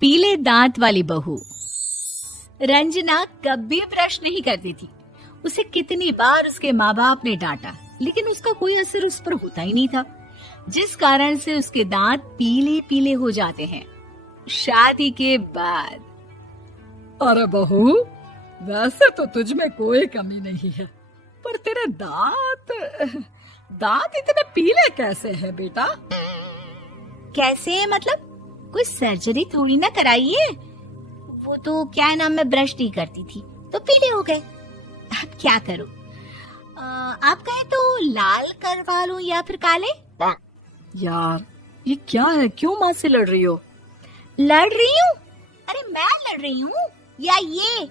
पीले दांत वाली बहू। रंजना कभी ब्रश नहीं करती थी। उसे कितनी बार उसके माँ बाप ने डांटा, लेकिन उसका कोई असर उस पर होता ही नहीं था, जिस कारण से उसके दांत पीले पीले हो जाते हैं। शादी के बाद अरे बहू, वैसे तो तुझ में कोई कमी नहीं है, पर तेरे दांत इतने पीले कैसे हैं बेटा? कैसे मतलब? कोई सर्जरी थोड़ी ना कराइए। वो तो क्या नाम, मैं ब्रश नहीं करती थी तो पीले हो गए। अब क्या करूं? आप कहें तो लाल करवा लूं या फिर काले? यार ये क्या है, क्यों माँ से लड़ रही हो? लड़ रही हूँ? अरे मैं लड़ रही हूँ या ये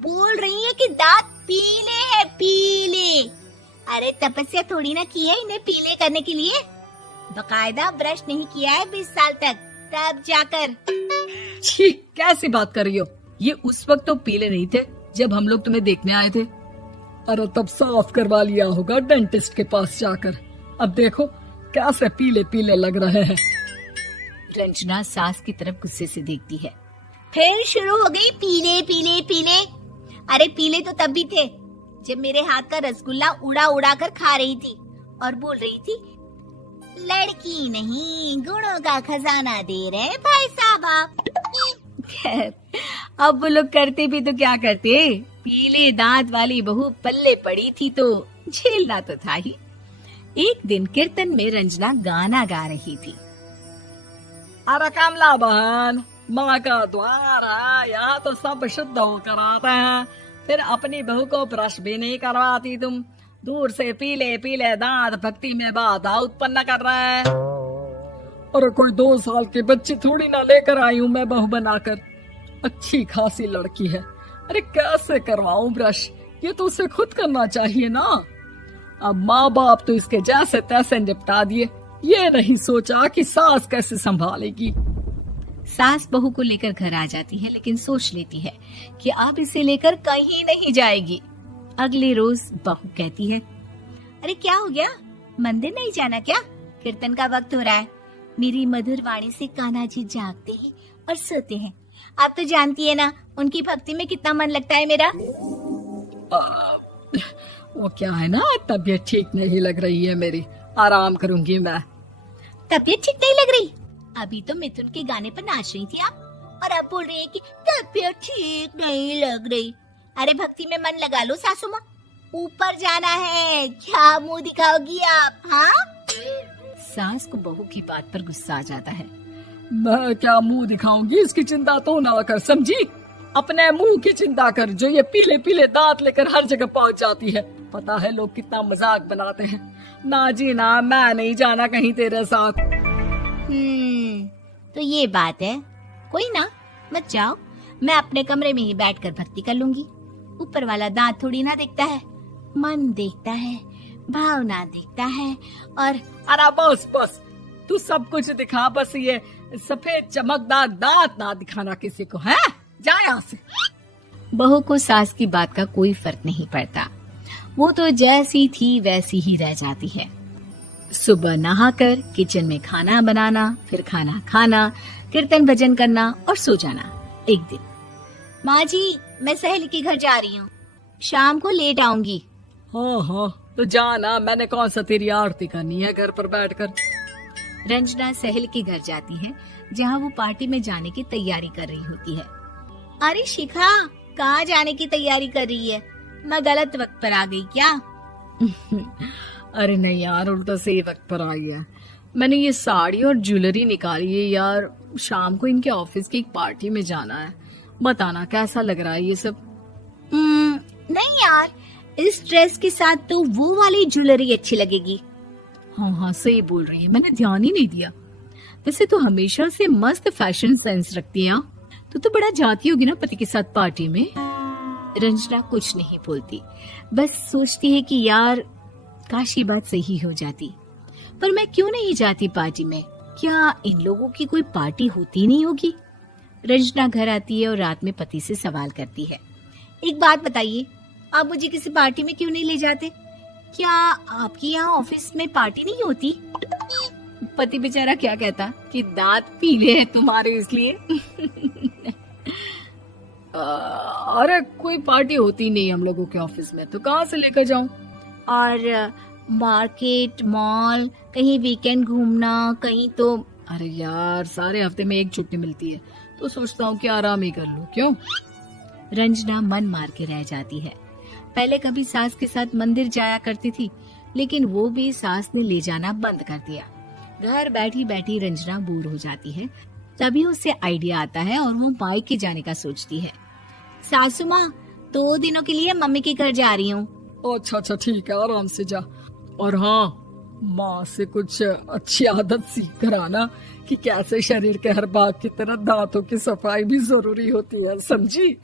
बोल रही है कि दांत पीले हैं, पीले। अरे तपस्या थोड़ी ना की है इन्हें पीले करने के लिए। बकायदा ब्रश नहीं किया है 20 साल तक, तब जाकर। छी, कैसी बात कर रही हो? ये उस वक्त तो पीले नहीं थे जब हम लोग तुम्हें देखने आए थे। अरे तब साफ करवा लिया होगा डेंटिस्ट के पास जाकर। अब देखो कैसे पीले पीले लग रहे हैं। रंजना सास की तरफ गुस्से से देखती है। फिर शुरू हो गई पीले पीले पीले। अरे पीले तो तब भी थे जब मेरे हाथ का रसगुल्ला उड़ा उड़ा कर खा रही थी और बोल रही थी, लड़की नहीं गुणों का खजाना दे रहे भाई साहब आप। खैर, अब वो लोग करते भी तो क्या करते, पीले दांत वाली बहू पल्ले पड़ी थी तो झेलना तो था ही। एक दिन कीर्तन में रंजना गाना गा रही थी। अरे कमला बहन, माँ का द्वार है, यहाँ तो सब शुद्ध होकर आते हैं, फिर अपनी बहू को ब्रश भी नहीं करवाती तुम। दूर से पीले पीले दांत भक्ति में बाधा उत्पन्न कर रहे हैं। अरे कोई 2 साल की बच्ची थोड़ी ना लेकर आई हूँ मैं बहू बनाकर। अच्छी खासी लड़की है, अरे कैसे करवाऊं ब्रश? ये तो उसे खुद करना चाहिए ना। अब माँ बाप तो इसके जैसे तैसे निपटा दिए, ये नहीं सोचा कि सास कैसे संभालेगी। सास बहू को लेकर घर आ जाती है, लेकिन सोच लेती है कि अब इसे लेकर कहीं नहीं जाएगी। अगले रोज बहू कहती है, अरे क्या हो गया, मंदिर नहीं जाना क्या? कीर्तन का वक्त हो रहा है। मेरी मधुर वाणी से कान्हा जी जागते हैं और सोते हैं। आप तो जानती है ना उनकी भक्ति में कितना मन लगता है मेरा। वो क्या है ना, तबीयत ठीक नहीं लग रही है मेरी, आराम करूंगी मैं। तबीयत ठीक नहीं लग रही? अभी तो मिथुन के गाने पर नाच रही थी आप, और अब बोल रही है कि तबीयत ठीक नहीं लग रही। अरे भक्ति में मन लगा लो सासू माँ, ऊपर जाना है, क्या मुंह दिखाओगी आप? हाँ? सास को बहू की बात पर गुस्सा आ जाता है। मैं क्या मुंह दिखाऊंगी, इसकी चिंता तो ना कर, समझी? अपने मुंह की चिंता कर, जो ये पीले पीले दांत लेकर हर जगह पहुंच जाती है। पता है लोग कितना मजाक बनाते हैं। ना जी ना, मैं नहीं जाना कहीं तेरे साथ। तो ये बात है, कोई ना, मत जाओ, मैं अपने कमरे में ही बैठकर भक्ति कर लूंगी। ऊपर वाला दांत थोड़ी ना देखता है, मन देखता है, भावना देखता है। और अरे बस बस, तू सब कुछ दिखा, बस ये सफेद चमकदार दांत ना दिखाना किसी को, है? जा यहाँ से। बहू को सास की बात का कोई फर्क नहीं पड़ता, वो तो जैसी थी वैसी ही रह जाती है। सुबह नहाकर किचन में खाना बनाना, फिर खाना खाना, कीर्तन भजन करना और सो जाना। एक दिन, माँ जी मैं सहेली के घर जा रही हूँ, शाम को लेट आऊंगी। हाँ हाँ तो जाना, मैंने कौन सा तेरी आरती करनी है घर पर बैठकर। रंजना सहेली के घर जाती है, जहाँ वो पार्टी में जाने की तैयारी कर रही होती है। अरे शिखा, कहाँ जाने की तैयारी कर रही है? मैं गलत वक्त पर आ गई क्या? अरे नहीं यार, उल्टा सही वक्त पर आ गया। मैंने ये साड़ी और ज्वेलरी निकाली है यार, शाम को इनके ऑफिस की एक पार्टी में जाना है। बताना कैसा लग रहा है ये सब? नहीं यार, इस ड्रेस के साथ तो वो वाली ज्वेलरी अच्छी लगेगी। हाँ हाँ सही बोल रही है, मैंने ध्यान ही नहीं दिया। वैसे तो हमेशा से मस्त फैशन सेंस रखती है। तो बड़ा जाती होगी ना पति के साथ पार्टी में। रंजना कुछ नहीं बोलती, बस सोचती है कि यार काश ये बात सही हो जाती, पर मैं क्यों नहीं जाती पार्टी में? क्या इन लोगों की कोई पार्टी होती नहीं होगी? रंजना घर आती है और रात में पति से सवाल करती है, एक बात बताइए, आप मुझे किसी पार्टी में क्यों नहीं ले जाते? क्या आपकी यहाँ ऑफिस में पार्टी नहीं होती? पति बेचारा क्या कहता कि दांत पीले हैं तुम्हारे इसलिए। अरे कोई पार्टी होती नहीं हम लोगों के ऑफिस में, तो कहाँ से लेकर जाऊं? और मार्केट, मॉल, कहीं वीकेंड घूमना, कहीं तो। अरे यार, सारे हफ्ते में एक छुट्टी मिलती है, तो सोचता हूँ कि आराम ही कर लूं। क्यों? रंजना मन मार के रह जाती है। पहले कभी सास के साथ मंदिर जाया करती थी, लेकिन वो भी सास ने ले जाना बंद कर दिया। घर बैठी बैठी रंजना बोर हो जाती है। तभी उसे आइडिया आता है और वो मायके जाने का सोचती है। सासू माँ, 2 दिनों के लिए मम्मी के घर जा रही हूँ। अच्छा अच्छा, ठीक है, आराम से जा। और हाँ, माँ से कुछ अच्छी आदत सीख कर आना कि कैसे शरीर के हर भाग की तरह दांतों की सफाई भी जरूरी होती है, समझी?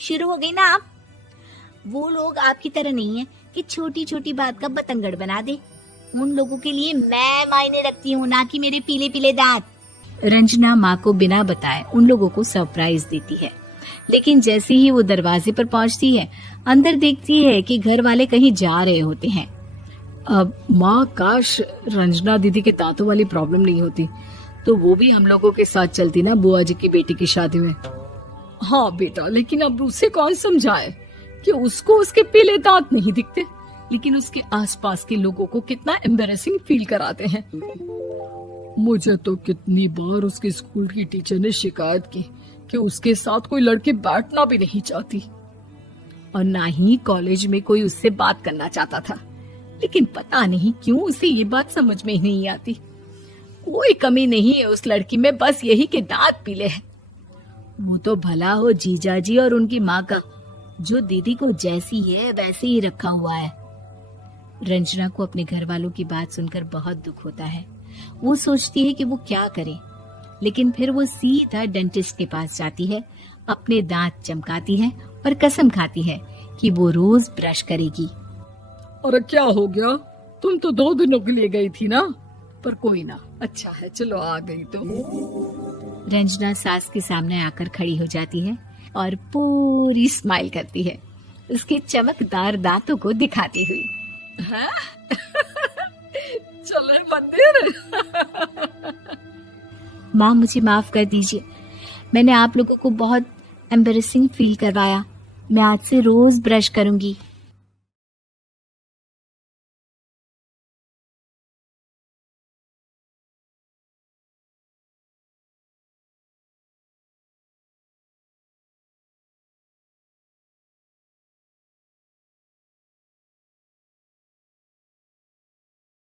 शुरू हो गई ना आप। वो लोग आपकी तरह नहीं है कि छोटी छोटी बात का बतंगड़ बना दे। उन लोगों के लिए मैं मायने रखती हूँ, ना कि मेरे पीले पीले दांत। रंजना माँ को बिना बताए उन लोगों को सरप्राइज देती है, लेकिन जैसे ही वो दरवाजे पर पहुंचती है, अंदर देखती है कि घर वाले कहीं जा रहे होते हैं। अब माँ, काश रंजना दीदी के दांतों वाली प्रॉब्लम नहीं होती, तो वो भी हम लोगों के साथ चलती ना बुआ जी की बेटी की शादी में। हाँ बेटा, लेकिन अब उसे कौन समझाए कि उसको उसके पीले दांत नहीं दिखते, लेकिन उसके आसपास के लोगों को कितना एम्बैरेसिंग फील कराते हैं। मुझे तो कितनी बार उसके स्कूल की टीचर ने शिकायत की कि उसके साथ कोई लड़की बैठना भी नहीं चाहती, और ना ही कॉलेज में कोई उससे बात करना चाहता था। लेकिन पता नहीं क्यों उसे ये बात समझ में ही नहीं आती। कोई कमी नहीं है उस लड़की में, बस यही कि दांत पीले हैं। वो तो भला हो जीजा जी और उनकी माँ का, जो दीदी को जैसी है वैसे ही रखा हुआ है। रंजना को अपने घर वालों की बात सुनकर बहुत दुख होता है। वो सोचती है कि वो क्या करे, लेकिन फिर वो सीधा डेंटिस्ट के पास जाती है, अपने दांत चमकाती है और कसम खाती है कि वो रोज ब्रश करेगी। अरे क्या हो गया? तुम तो 2 दिनों के लिए गई थी ना, पर कोई ना, अच्छा है, चलो आ गई तो। रंजना सास के सामने आकर खड़ी हो जाती है और पूरी स्माइल करती है, उसके चमकदार दांतों को दिखाती हुई। हैं? चले मंदिर। माँ, मुझे माफ कर दीजिए, मैंने आप लोगों को बहुत एम्बैरेसिंग फील करवाया। मैं आज से रोज ब्रश करूंगी।